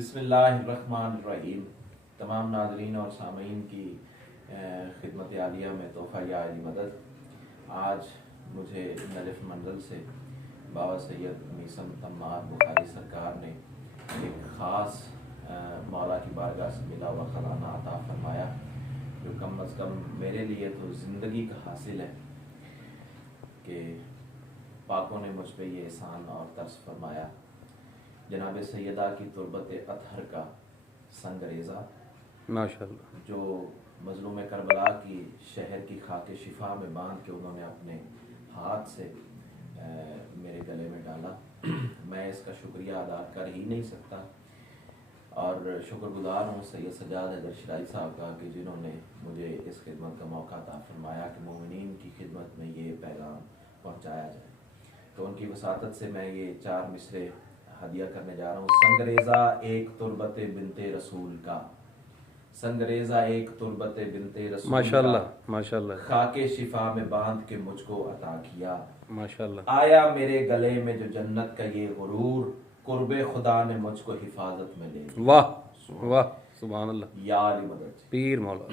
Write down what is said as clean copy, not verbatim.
बिस्मिल्लाहिर्रहमानिर्रहीम। तमाम नाज़रीन और सामीन की खिदमत आलिया में तोहफ़ा या अली मदद। आज मुझे नजफ़ मंज़िल से बाबा सैयद मीसम तम्मार बुखारी सरकार ने एक ख़ास मौला की बारगाह से मिला हुआ ख़ज़ाना अता फ़रमाया, जो कम अज़ कम मेरे लिए तो ज़िंदगी का हासिल है कि पाकों ने मुझ पर ये एहसान और तरस फरमाया। जनाब सैयदा की तुरबत अतहर का संगरेज़ा माशाअल्लाह, जो मज़लूम करबला की शहर की खाके शिफा में बांध के उन्होंने अपने हाथ से मेरे गले में डाला, मैं इसका शुक्रिया अदा कर ही नहीं सकता। और शुक्रगुजार हूँ सैयद सज्जाद हैदर शराई साहब का कि जिन्होंने मुझे इस खिदमत का मौका अता फरमाया कि मोमिनीन की खिदमत में ये पैगाम पहुँचाया जाए। तो उनकी वसातत से मैं ये 4 मिसरे हदिया करने जा रहा हूँ। संगरेज़ा एक तुरबत बिनते रसूल का, संगरेज़ा एक तुरबत बिनते रसूल माशाअल्लाह, का, माशाअल्लाह, खाके शिफा में बांध के मुझको अता किया। माशाअल्लाह। आया मेरे गले में जो जन्नत का ये गुरूर, कुर्बे खुदा ने मुझको हिफाजत में ले लिया। वाह वाह, सुभान अल्लाह, या अली मदद। पीर मौला।